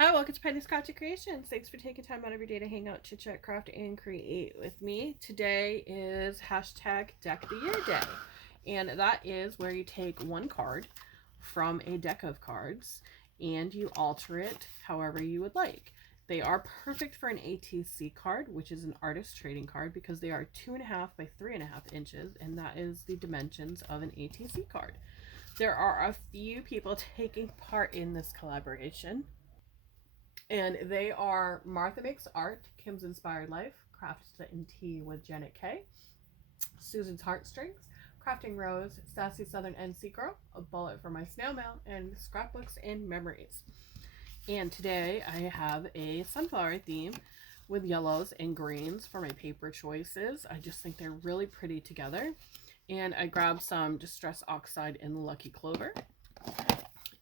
Hi, welcome to Penny Scratchy Creations. Thanks for taking time out of your day to hang out, chit chat, craft, and create with me. Today is hashtag Deck the Year Day, and that is where you take one card from a deck of cards and you alter it however you would like. They are perfect for an ATC card, which is an artist trading card, because they are 2.5 by 3.5 inches, and that is the dimensions of an ATC card. There are a few people taking part in this collaboration, and they are Martha Makes Art, Kim's Inspired Life, Crafted in Tea with JanetKay, Susan's Heartstrings, Crafting Rose, Sassy Southern NC Girl, A Bullet for My Snail Mail, and Scrapbooks and Memories. And today I have a sunflower theme with yellows and greens for my paper choices. I just think they're really pretty together. And I grabbed some Distress Oxide and Lucky Clover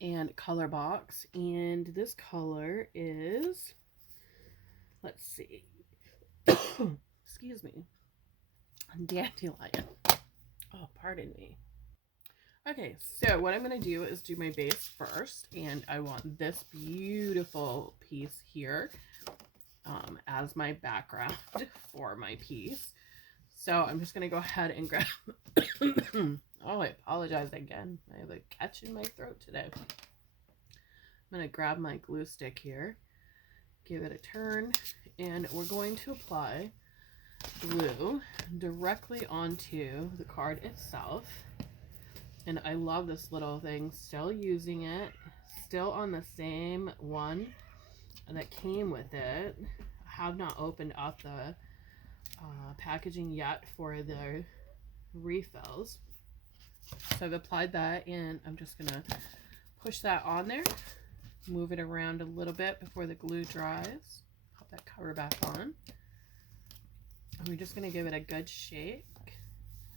and color box, and this color is, let's see, excuse me, dandelion. Oh, pardon me. Okay, so what I'm going to do is do my base first, and I want this beautiful piece here as my background for my piece. So I'm just going to go ahead and grab oh, I apologize again. I have a catch in my throat today. I'm going to grab my glue stick here, give it a turn, and we're going to apply glue directly onto the card itself. And I love this little thing, still using it, still on the same one that came with it. I have not opened up the packaging yet for the refills. So I've applied that, and I'm just gonna push that on there, move it around a little bit before the glue dries, pop that cover back on, and we're just gonna give it a good shake,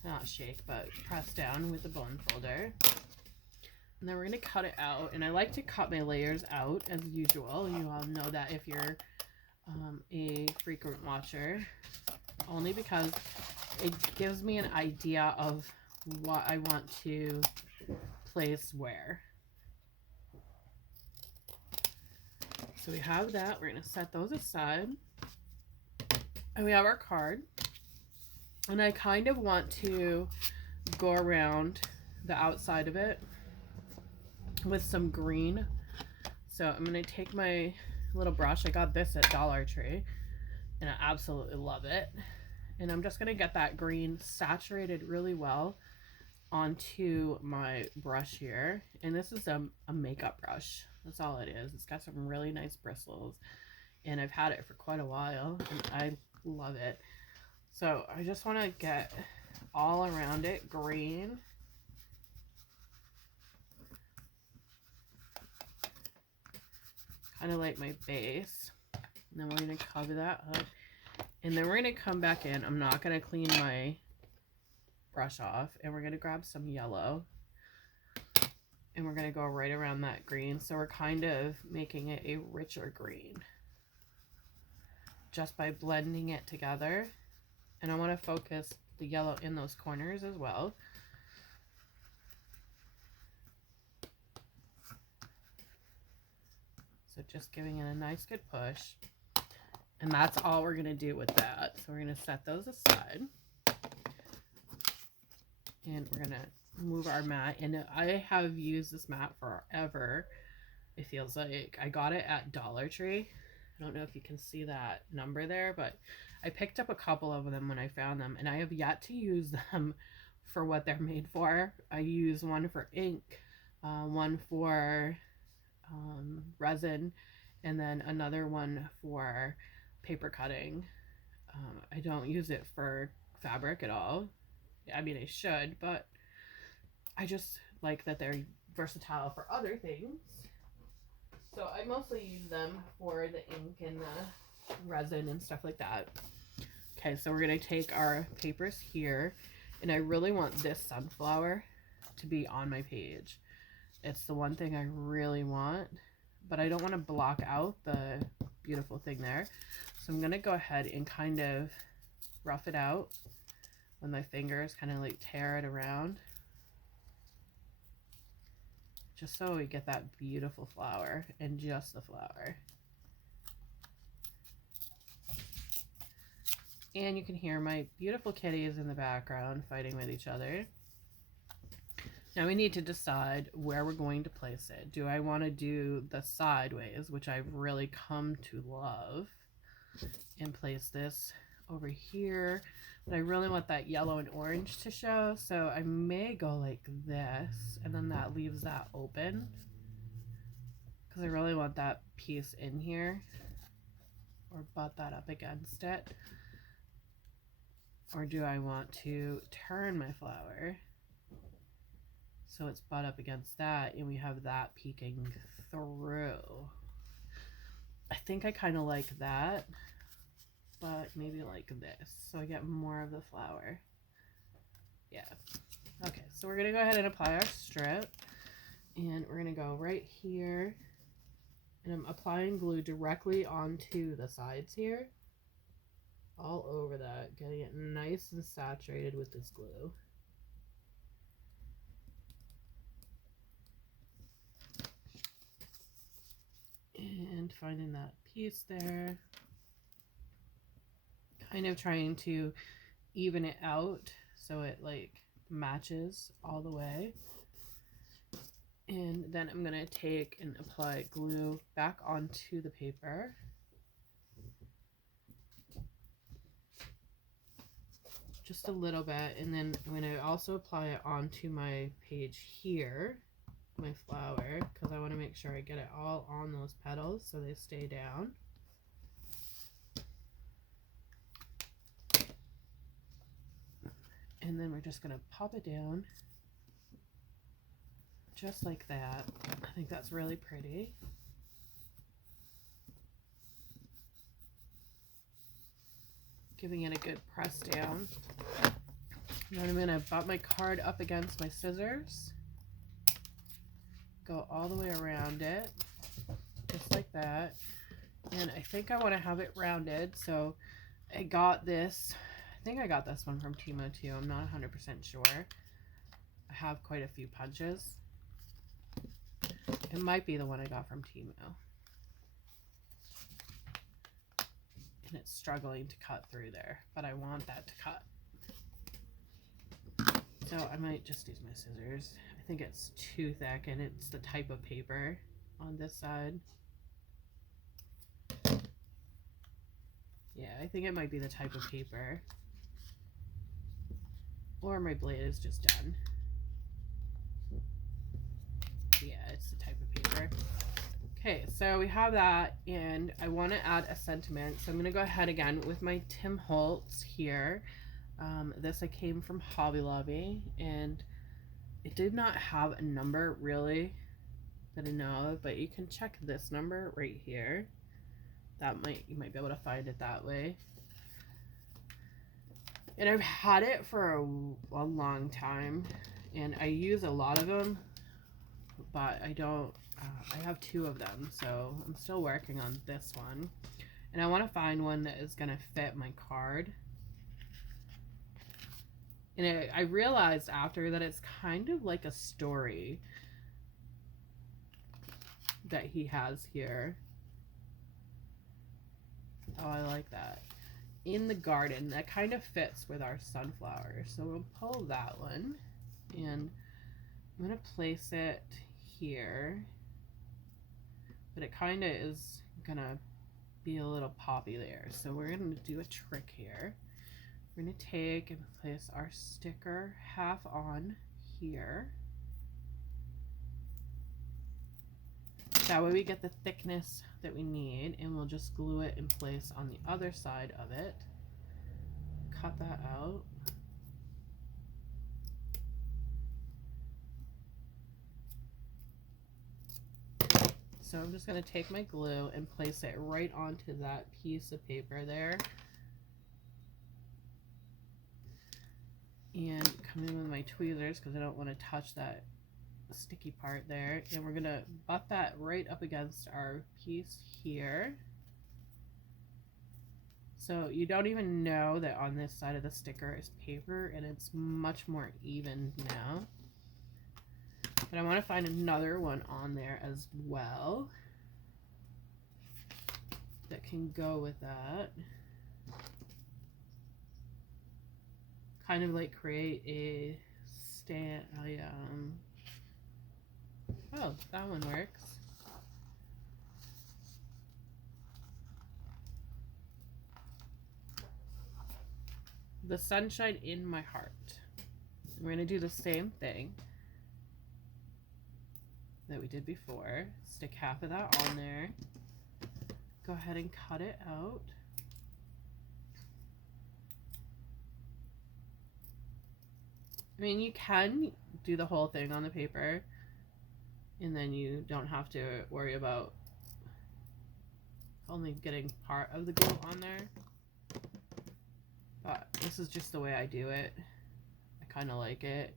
not shake, but press down with the bone folder. And then we're gonna cut it out, and I like to cut my layers out as usual. You all know that if you're a frequent watcher, only because it gives me an idea of what I want to place where. So we have that. We're going to set those aside. And we have our card. And I kind of want to go around the outside of it with some green. So I'm going to take my little brush. I got this at Dollar Tree, and I absolutely love it. And I'm just going to get that green saturated really well onto my brush here. And this is a makeup brush. That's all it is. It's got some really nice bristles, and I've had it for quite a while, and I love it. So I just want to get all around it green. Kind of like my base. And then we're going to cover that up. And then we're going to come back in. I'm not going to clean my brush off, and we're going to grab some yellow, and we're going to go right around that green. So we're kind of making it a richer green just by blending it together. And I want to focus the yellow in those corners as well. So just giving it a nice good push. And that's all we're going to do with that. So we're going to set those aside. And we're going to move our mat. And I have used this mat forever. It feels like I got it at Dollar Tree. I don't know if you can see that number there, but I picked up a couple of them when I found them, and I have yet to use them for what they're made for. I use one for ink, one for resin, and then another one for paper cutting. I don't use it for fabric at all. I mean, I should, but I just like that they're versatile for other things. So I mostly use them for the ink and the resin and stuff like that. Okay, so we're going to take our papers here, and I really want this sunflower to be on my page. It's the one thing I really want, but I don't want to block out the beautiful thing there. So I'm going to go ahead and kind of rough it out with my fingers, kind of like tear it around. just so we get that beautiful flower and just the flower. And you can hear my beautiful kitties in the background fighting with each other. Now we need to decide where we're going to place it. Do I want to do the sideways, which I've really come to love, and place this over here? But I really want that yellow and orange to show, so I may go like this, and then that leaves that open, because I really want that piece in here, or butt that up against it. Or do I want to turn my flower so it's butt up against that and we have that peeking through? I think I kind of like that, but maybe like this, so I get more of the flower. Yeah. Okay, so we're gonna go ahead and apply our strip, and we're gonna go right here, and I'm applying glue directly onto the sides here, all over that, getting it nice and saturated with this glue. And finding that piece there, kind of trying to even it out so it like matches all the way. And then I'm gonna take and apply glue back onto the paper. Just a little bit, and then I'm going to also apply it onto my page here, my flower, because I want to make sure I get it all on those petals so they stay down. And then we're just going to pop it down just like that. I think that's really pretty. Giving it a good press down. And then I'm going to butt my card up against my scissors. Go all the way around it, just like that. And I think I want to have it rounded, so I got this. I think I got this one from Timo too. I'm not 100% sure. I have quite a few punches. It might be the one I got from Timo. And it's struggling to cut through there, but I want that to cut. So I might just use my scissors. I think it's too thick, and it's the type of paper on this side. Yeah, I think it might be the type of paper. Or my blade is just done. Yeah, it's the type of paper. Okay, so we have that, and I want to add a sentiment. So I'm going to go ahead again with my Tim Holtz here. This I came from Hobby Lobby, and it did not have a number really that I know of, but you can check this number right here. You might be able to find it that way. And I've had it for a long time, and I use a lot of them, but I don't. I have 2 of them, so I'm still working on this one. And I want to find one that is going to fit my card. And I realized after that it's kind of like a story that he has here. Oh, I like that. In the garden, that kind of fits with our sunflower. So we'll pull that one, and I'm going to place it here. But it kind of is gonna be a little poppy there. So we're gonna do a trick here. We're gonna take and place our sticker half on here. That way we get the thickness that we need, and we'll just glue it in place on the other side of it. Cut that out. So I'm just going to take my glue and place it right onto that piece of paper there. And come in with my tweezers because I don't want to touch that sticky part there. And we're going to butt that right up against our piece here. So you don't even know that on this side of the sticker is paper, and it's much more even now. But I want to find another one on there as well that can go with that. Kind of like create a stand. Oh, that one works. The sunshine in my heart. We're going to do the same thing that we did before. Stick half of that on there. Go ahead and cut it out. I mean, you can do the whole thing on the paper, and then you don't have to worry about only getting part of the glue on there. But this is just the way I do it. I kind of like it.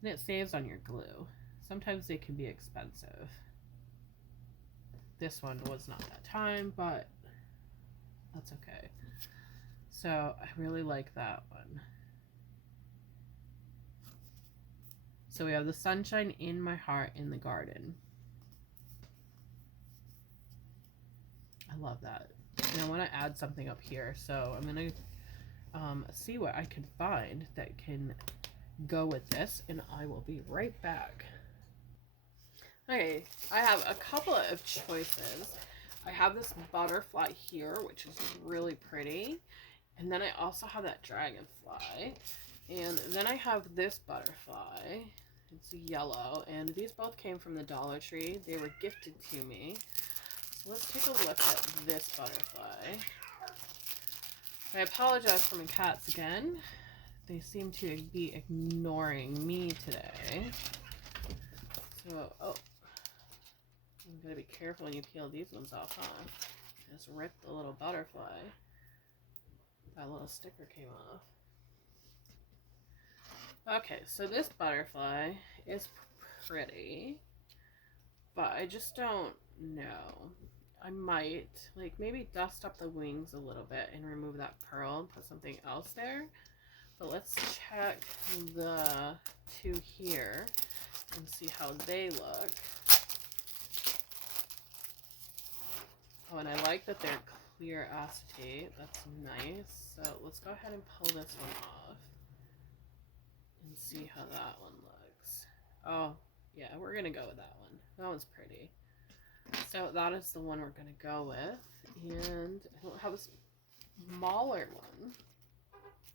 And it saves on your glue. Sometimes they can be expensive. This one was not that time, but that's okay. So I really like that one. So we have the sunshine in my heart in the garden. I love that. And I want to add something up here. So I'm going to see what I can find that can go with this, and I will be right back. Okay, I have a couple of choices. I have this butterfly here, which is really pretty, and then I also have that dragonfly, and then I have this butterfly. It's yellow, and these both came from the Dollar Tree. They were gifted to me. So let's take a look at this butterfly. I apologize for my cats again. They seem to be ignoring me today. So, oh. You gotta be careful when you peel these ones off, huh? Just rip the little butterfly. That little sticker came off. Okay, so this butterfly is pretty, but I just don't know. I might, like, maybe dust up the wings a little bit and remove that pearl and put something else there. But let's check the two here and see how they look. Oh, and I like that they're clear acetate. That's nice. So let's go ahead and pull this one off and see how that one looks. Oh, yeah, we're going to go with that one. That one's pretty. So that is the one we're going to go with. And I don't have a smaller one.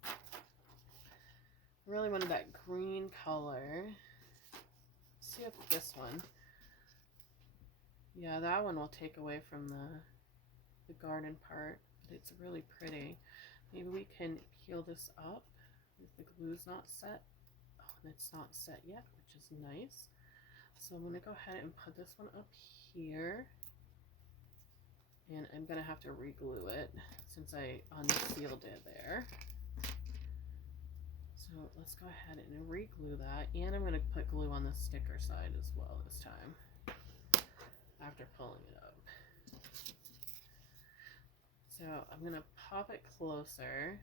I really wanted that green color. Let's see if this one. Yeah, that one will take away from the garden part, but it's really pretty. Maybe we can peel this up if the glue's not set. Oh, and it's not set yet, which is nice. So I'm going to go ahead and put this one up here. And I'm going to have to re-glue it since I unsealed it there. So let's go ahead and re-glue that. And I'm going to put glue on the sticker side as well this time, after pulling it up. So I'm going to pop it closer.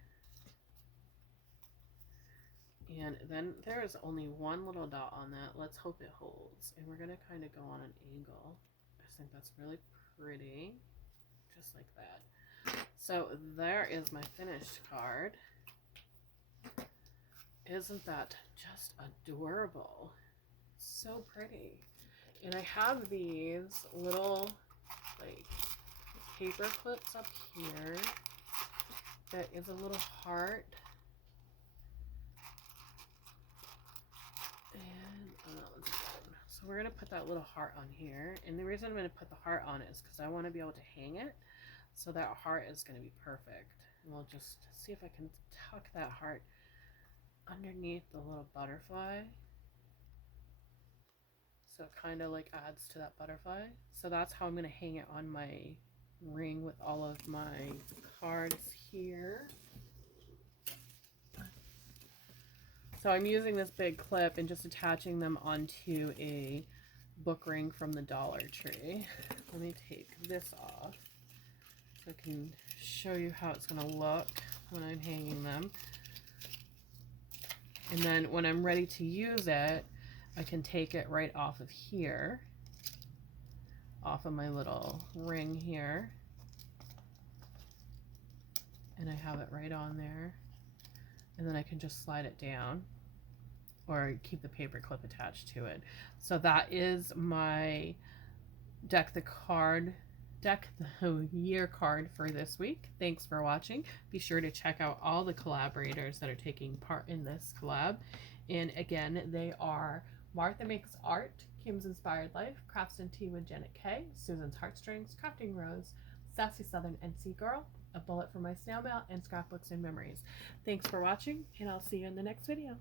And then there is only one little dot on that. Let's hope it holds. And we're going to kind of go on an angle. I think that's really pretty. Just like that. So there is my finished card. Isn't that just adorable? So pretty. And I have these little, like, paper clips up here. That is a little heart. And so we're going to put that little heart on here. And the reason I'm going to put the heart on it is because I want to be able to hang it. So that heart is going to be perfect. And we'll just see if I can tuck that heart underneath the little butterfly. So it kind of like adds to that butterfly. So that's how I'm going to hang it on my ring with all of my cards here. So I'm using this big clip and just attaching them onto a book ring from the Dollar Tree. Let me take this off so I can show you how it's going to look when I'm hanging them. And then when I'm ready to use it, I can take it right off of here, off of my little ring here, and I have it right on there, and then I can just slide it down or keep the paper clip attached to it. So that is my deck the year card for this week. Thanks for watching. Be sure to check out all the collaborators that are taking part in this collab. And again, they are Martha Makes Art, Kim's Inspired Life, Crafts and Tea with JanetKay, Susan's Heartstrings, Crafting Rose, Sassy Southern NC Girl, A Bullet for My Snail Mail, and Scrapbooks and Memories. Thanks for watching, and I'll see you in the next video.